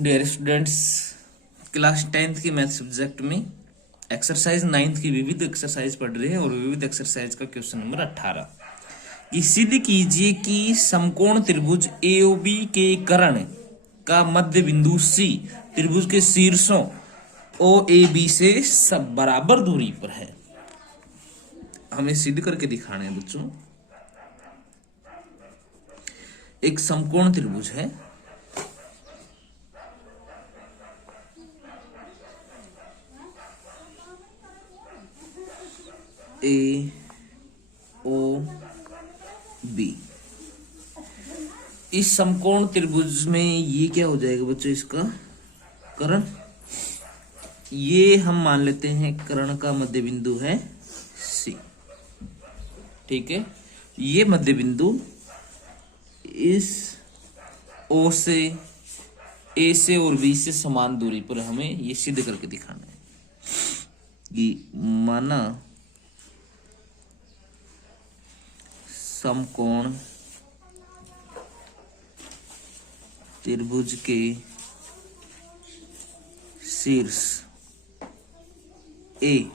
Dear students, class 10th की math subject में exercise 9th की विविध एक्सरसाइज पढ़ रहे हैं और विविध एक्सरसाइज का क्वेश्चन नंबर 18 कि सिद्ध कीजिए कि समकोण त्रिभुज एओबी के कर्ण का मध्य बिंदु सी त्रिभुज के शीर्षों ओ ए बी से सब बराबर दूरी पर है। हमें सिद्ध करके दिखाना है बच्चों। एक समकोण त्रिभुज है, ए ओ बी। इस समकोण त्रिभुज में ये क्या हो जाएगा बच्चों, इसका कर्ण। ये हम मान लेते हैं कर्ण का मध्य बिंदु है सी, ठीक है। ये मध्य बिंदु इस ओ से, ए से और बी से समान दूरी पर हमें ये सिद्ध करके दिखाना है कि माना समकोण त्रिभुज के शीर्ष ए,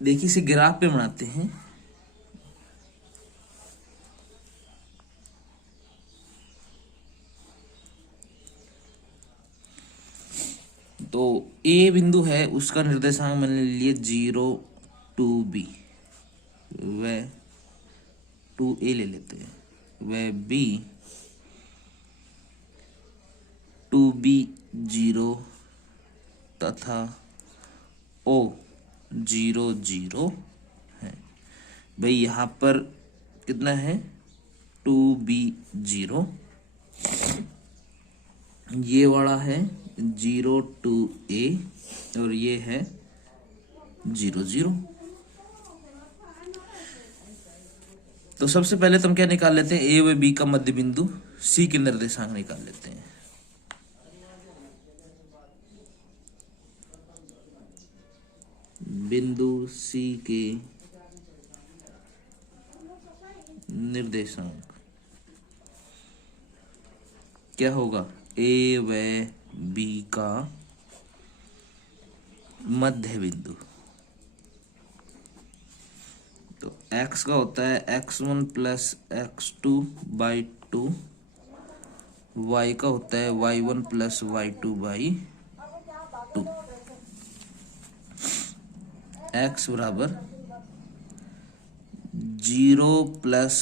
देखिए इसे ग्राफ पे बनाते हैं। तो ए बिंदु है, उसका निर्देशांक मैंने लिए 0 2 B, वह 2A ले लेते हैं, वह B 2B 0 तथा O 0 0 है। भाई यहां पर कितना है 2B 0, ये वाला है 0 2A और ये है 0 0। तो सबसे पहले तुम क्या निकाल लेते हैं, ए व बी का मध्य बिंदु सी के निर्देशांक निकाल लेते हैं। बिंदु सी के निर्देशांक क्या होगा, ए व बी का मध्य बिंदु। तो x का होता है x1 plus x2 by 2, y का होता है y1 plus y2 by 2। x बराबर 0 प्लस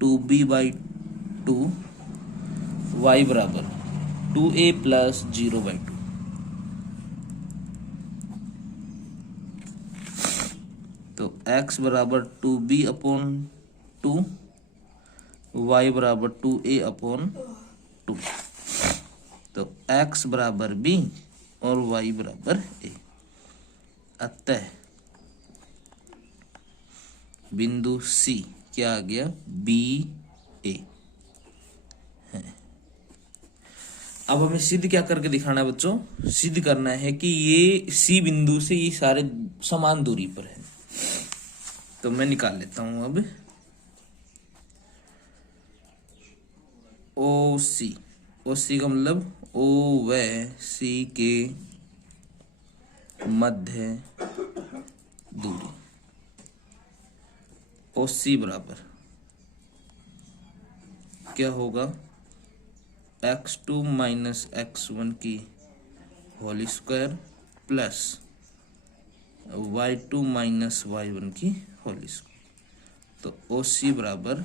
2b बाई 2, y बराबर 2a प्लस 0 बाई 2। तो x बराबर 2b अपॉन 2, y बराबर 2a अपॉन 2। तो x बराबर b और y बराबर a। अतः बिंदु C क्या आ गया, बी ए है। अब हमें सिद्ध क्या करके दिखाना है बच्चों, सिद्ध करना है कि ये C बिंदु से ये सारे समान दूरी पर है। तो मैं निकाल लेता हूं अब ओ सी का मतलब ओ व सी के मध्य दूरी। ओ सी बराबर क्या होगा, x2 माइनस x1 की whole square plus y2 minus y1 की होल स्क्वायर। तो ओ सी बराबर,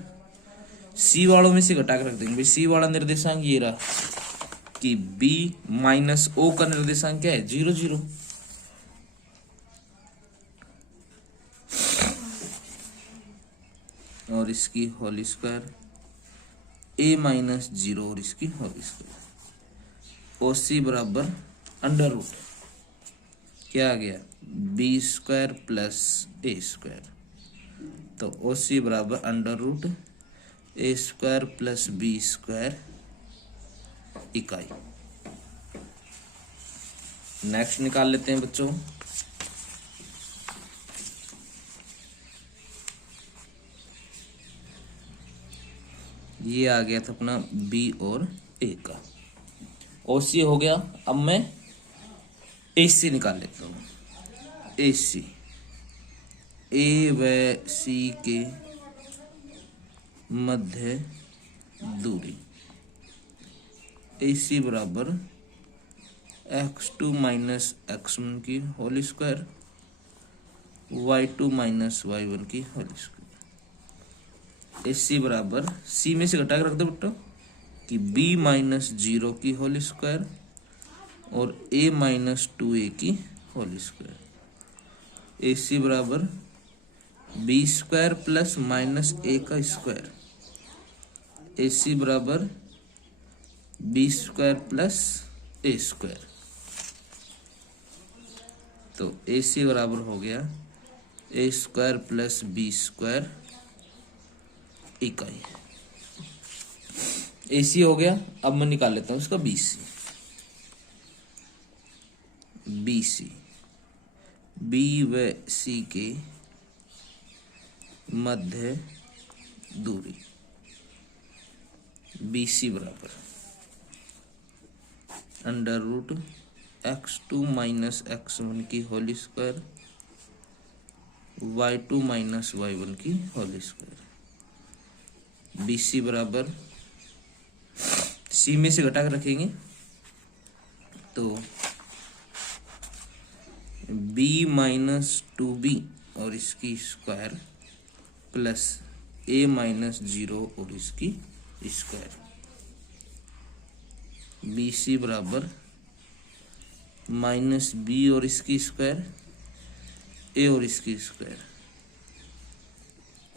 सी वालों में से घटा कर रख देंगे भाई। सी वाला निर्देशांक ये रहा कि b माइनस ओ का निर्देशांक क्या है 0 0। और इसकी होल स्क्वायर a माइनस 0 और इसकी होल स्क्वायर। ओ सी बराबर अंडर रूट क्या आ गया, b square plus a square. तो ओ सी बराबर under root a square plus b square इकाई। नेक्स्ट निकाल लेते हैं बच्चों। ये आ गया था अपना बी और ए का। ओसी हो गया। अब मैं एसी निकाल लेता हूँ। एसी, ए व सी के मध्य दूरी, एसी बराबर x2 माइनस x1 की whole square, y2 minus y1 की होल स्क्वायर। एसी बराबर सी में से घटा के रख दो बेटा कि b माइनस 0 की होल स्क्वायर और a माइनस 2a की होल स्क्वायर। एसी बराबर बी स्क्वायर प्लस माइनस ए का स्क्वायर। एसी बराबर बी स्क्वायर प्लस ए स्क्वायर। तो एसी बराबर हो गया ए स्क्वायर प्लस बी स्क्वायर इकाई। एसी हो गया। अब मैं निकाल लेता हूं इसका बीसी। बीसी, बी व सी के मध्य दूरी, बीसी बराबर under root x2 minus x1 की whole square, y2 minus y1 की होल स्क्वायर। बीसी बराबर सी में से घटा कर रखेंगे तो b माइनस 2b और इसकी स्क्वायर प्लस a माइनस 0 और इसकी स्क्वायर। BC बराबर माइनस बी और इसकी स्क्वायर, ए और इसकी स्क्वायर।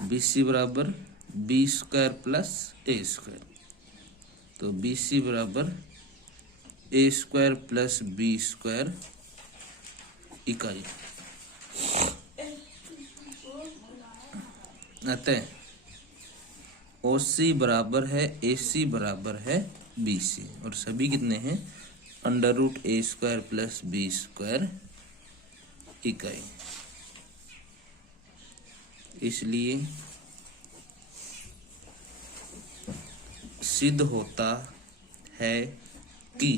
BC बराबर बी स्क्वायर प्लस ए स्क्वायर। तो BC बराबर ए स्क्वायर प्लस बी स्क्वायर इकाई। अतः OC बराबर है AC बराबर है BC और सभी कितने हैं अंडर रूट ए स्क्वायर प्लस बी स्क्वायर इकाई। इसलिए सिद्ध होता है कि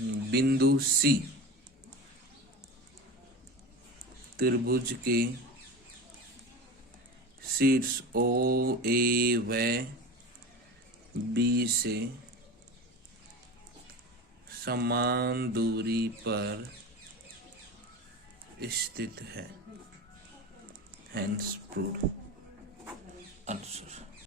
बिंदु C त्रिभुज के शीर्ष O A व B से समान दूरी पर स्थित है। Hence proved। आंसर।